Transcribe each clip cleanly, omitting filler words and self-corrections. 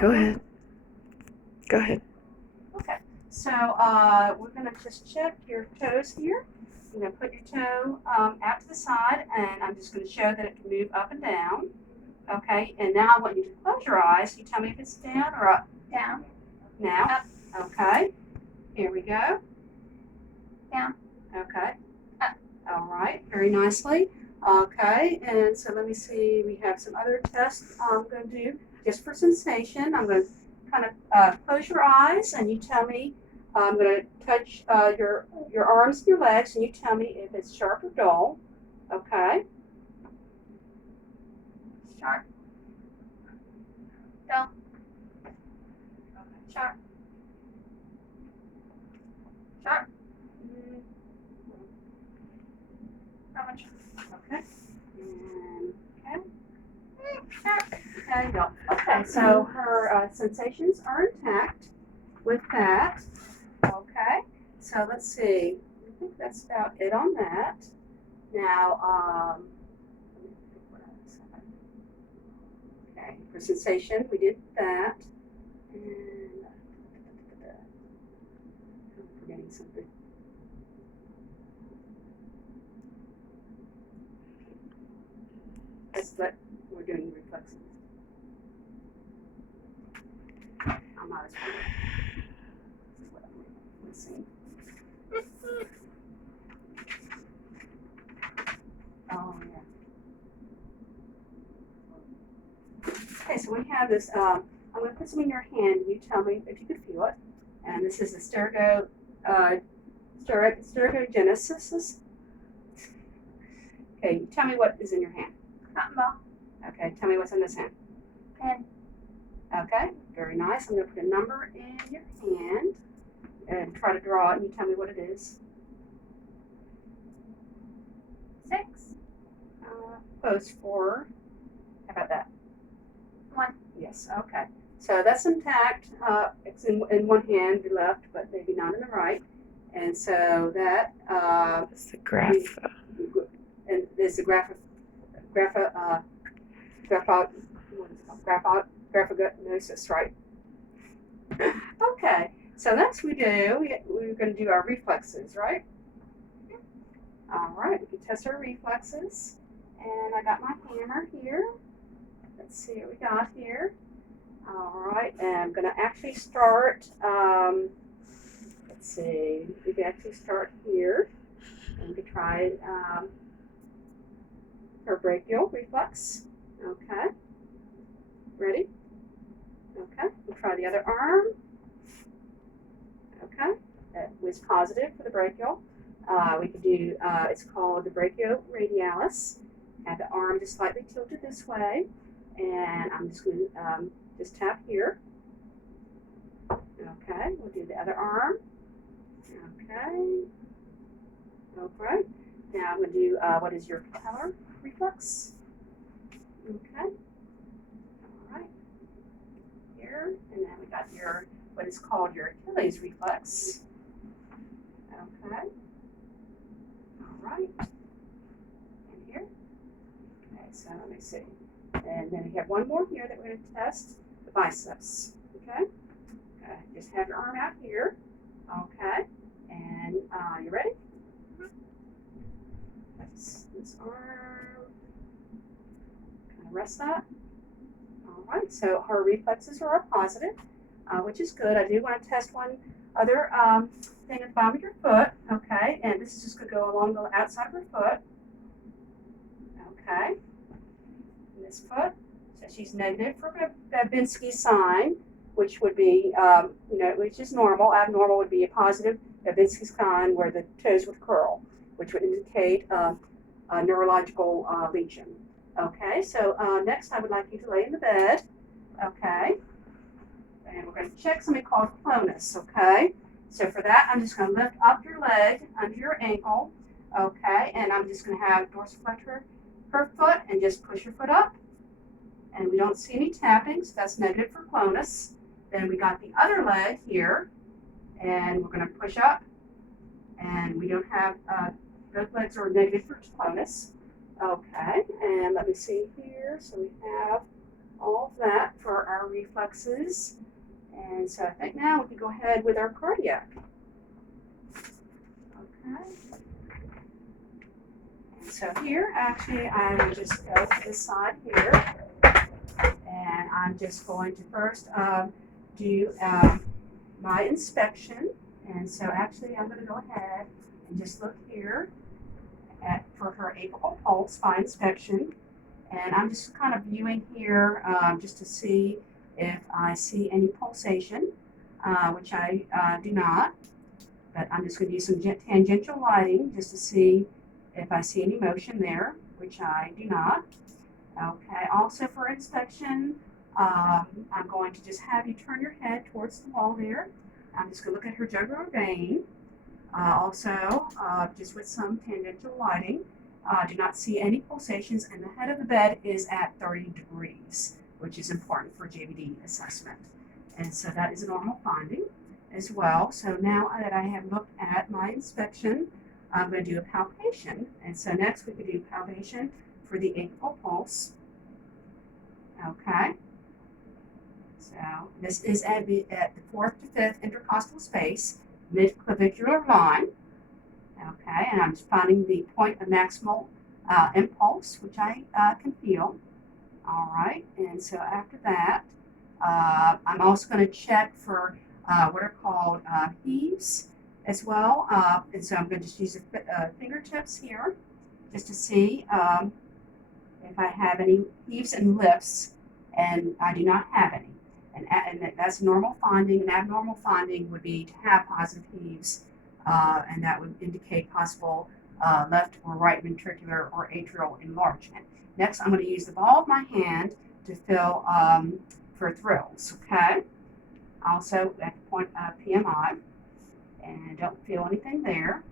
Go ahead. Go ahead. Okay. So we're going to just check your toes here. You're going to put your toe out to the side, and I'm just going to show that it can move up and down. Okay. And now I want you to close your eyes. You tell me if it's down or up. Down. Now. Up. Okay. Here we go. Down. Okay. Up. All right. Very nicely. Okay. And so let me see. We have some other tests I'm going to do just for sensation. I'm going to kind of close your eyes, and you tell me. I'm going to touch your arms and your legs, and you tell me if it's sharp or dull. Okay. Sharp. Dull. Sharp. Sharp. How much? Okay. And, okay. Sharp. There you go. Okay, so her sensations are intact with that. Okay, so let's see. I think that's about it on that. Now, okay, for sensation, we did that. And I'm forgetting something. That's what we're doing reflexes. I'm not as good. This is what I'm missing. Oh, yeah. Okay, so we have this, I'm going to put some in your hand. You tell me if you could feel it. And this is the steroidogenesis. Okay, tell me what is in your hand. Cotton ball. Okay, tell me what's in this hand. Pen. Okay, very nice. I'm going to put a number in your hand and try to draw it, and you tell me what it is. 6. Close 4. How about that? 1. Yes, okay. So that's intact. It's in one hand, the left, but maybe not in the right. And so that It's the graph. and there's the graphognosis, right? Okay, so next we're going to do our reflexes, right? All right, we can test our reflexes. And I got my hammer here. Let's see what we got here. All right, and I'm going to actually start, let's see, we can actually start here. And we can try her brachial reflex. Okay, ready? Okay, we'll try the other arm. Okay, that was positive for the brachial. We could do, it's called the brachioradialis. Have the arm just slightly tilted this way. And I'm just going to just tap here. Okay, we'll do the other arm. Okay. Okay. Now I'm going to do, what is your patellar reflex? Okay. All right. Here. And then we got your, what is called your Achilles reflex. Okay. All right. And here. Okay, so let me see. And then we have one more here that we're going to test, the biceps. Okay? Okay. Just have your arm out here. Okay. And you ready? This arm. Kind of rest that. All right. So her reflexes are positive, which is good. I do want to test one other thing at the bottom of your foot. Okay. And this is just going to go along the outside of her foot. Okay. This foot. So she's negative for Babinski sign, which would be, which is normal. Abnormal would be a positive Babinski sign where the toes would curl, which would indicate a neurological lesion. Okay, so next I would like you to lay in the bed. Okay, and we're going to check something called clonus. Okay, so for that I'm just going to lift up your leg under your ankle. Okay, and I'm just going to have dorsiflect her foot and just push your foot up. And we don't see any tapping, so that's negative for clonus. Then we got the other leg here, and we're going to push up. And we don't have, both legs are negative for clonus. Okay, and let me see here. So we have all of that for our reflexes. And so I think now we can go ahead with our cardiac. Okay. And so here, actually, I will just go to the side here. And I'm just going to first do my inspection. And so actually, I'm going to go ahead and just look here for her apical pulse by inspection. And I'm just kind of viewing here just to see if I see any pulsation, which I do not. But I'm just going to use some tangential lighting just to see if I see any motion there, which I do not. Okay, also for inspection, I'm going to just have you turn your head towards the wall there. I'm just going to look at her jugular vein. Also, just with some tangential lighting, do not see any pulsations, and the head of the bed is at 30 degrees, which is important for JVD assessment. And so that is a normal finding as well. So now that I have looked at my inspection, I'm going to do a palpation. And so next we could do palpation for the apical pulse. Okay. So this is at the 4th to 5th intercostal space, mid-clavicular line. Okay, and I'm just finding the point of maximal impulse, which I can feel. All right, and so after that, I'm also going to check for what are called heaves as well. And so I'm going to just use the fingertips here just to see if I have any heaves and lifts, and I do not have any. And that's a normal finding. An abnormal finding would be to have positive heaves, and that would indicate possible left or right ventricular or atrial enlargement. Next, I'm going to use the ball of my hand to feel for thrills, okay? Also at the point of PMI, and don't feel anything there,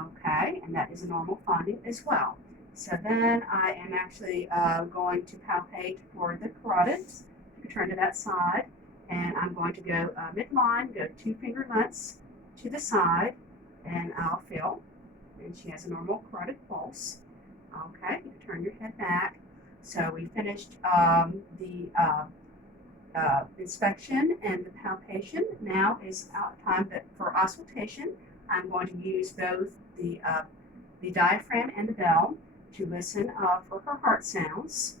okay? And that is a normal finding as well. So then I am actually going to palpate for the carotids. You can turn to that side, and I'm going to go midline, go 2 finger lengths to the side, and I'll feel. And she has a normal carotid pulse. Okay, you can turn your head back. So we finished the inspection and the palpation. Now is time for auscultation. I'm going to use both the diaphragm and the bell to listen for her heart sounds.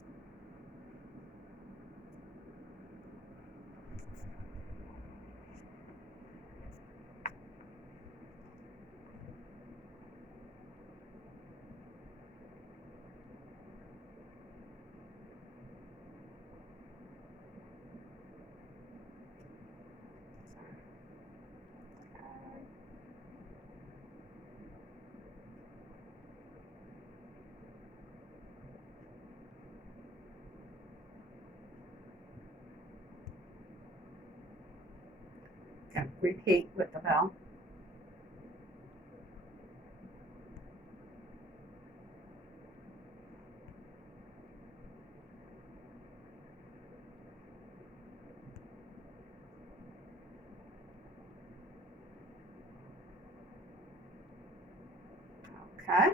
Okay, repeat with the bell. Okay,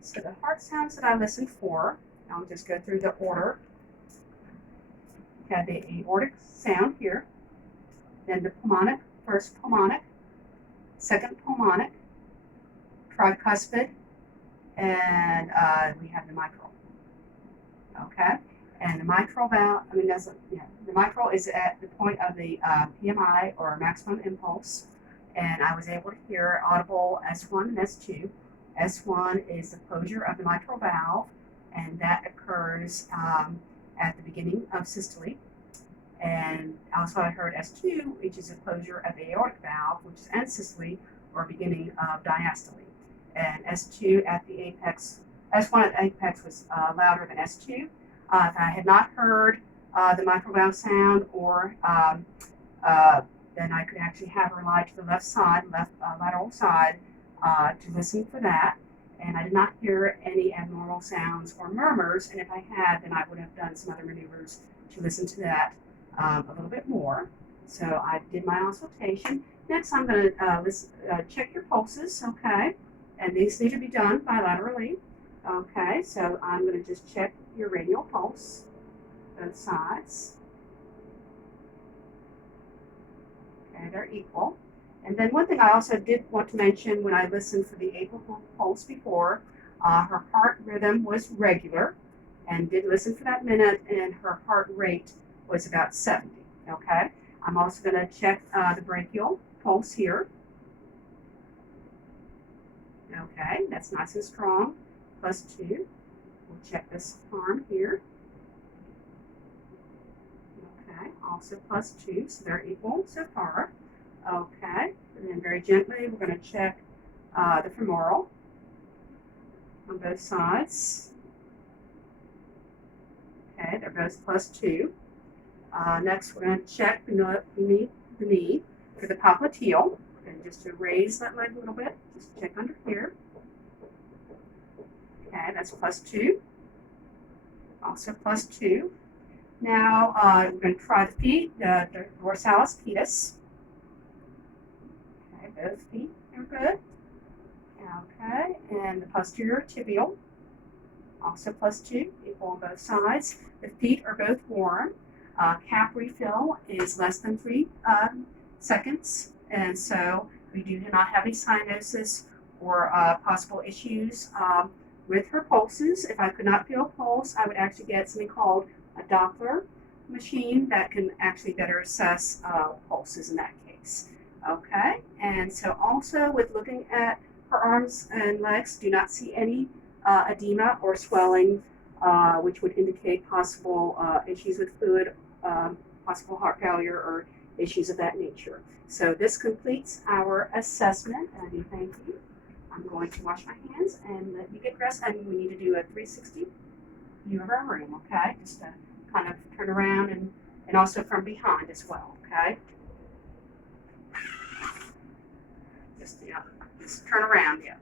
so the heart sounds that I listened for, I'll just go through the order. We have the aortic sound here, then the pulmonic, first pulmonic, second pulmonic, tricuspid, and we have the mitral. Okay, and the mitral valve, the mitral is at the point of the PMI or maximum impulse, and I was able to hear audible S1 and S2. S1 is the closure of the mitral valve, and that occurs at the beginning of systole. And also I heard S2, which is a closure of the aortic valve, which is end systole or beginning of diastole. And S2 at the apex, S1 at the apex was louder than S2. If I had not heard the mitral valve sound, or then I could actually have her lie to the left side, left lateral side, to listen for that. And I did not hear any abnormal sounds or murmurs, and if I had, then I would have done some other maneuvers to listen to that a little bit more. So I did my auscultation. Next, I'm going to check your pulses, okay? And these need to be done bilaterally. Okay, so I'm going to just check your radial pulse. both sides. Okay, they're equal. And then one thing I also did want to mention when I listened for the April pulse before, her heart rhythm was regular, and did listen for that minute, and her heart rate was about 70. Okay, I'm also going to check the brachial pulse here. Okay, that's nice and strong, +2. We'll check this arm here. Okay, also +2, so they're equal so far. Okay, and then very gently we're going to check the femoral on both sides. Okay, they're both +2. Next, we're going to check beneath the knee for the popliteal. And just to raise that leg a little bit, just check under here. Okay, that's +2. Also +2. Now we're going to try the feet, the dorsalis pedis. Okay, both feet are good. Okay, and the posterior tibial, also +2, equal on both sides. The feet are both warm. Cap refill is less than 3 seconds, and so we do not have any cyanosis or possible issues with her pulses. If I could not feel a pulse, I would actually get something called a Doppler machine that can actually better assess pulses in that case. Okay, and so also with looking at her arms and legs, do not see any edema or swelling, which would indicate possible issues with fluid, possible heart failure, or issues of that nature. So this completes our assessment, and I do thank you. I'm going to wash my hands and let you get dressed, and we need to do a 360 view of our room, okay? Just to kind of turn around and also from behind as well, okay? Just turn around, yeah.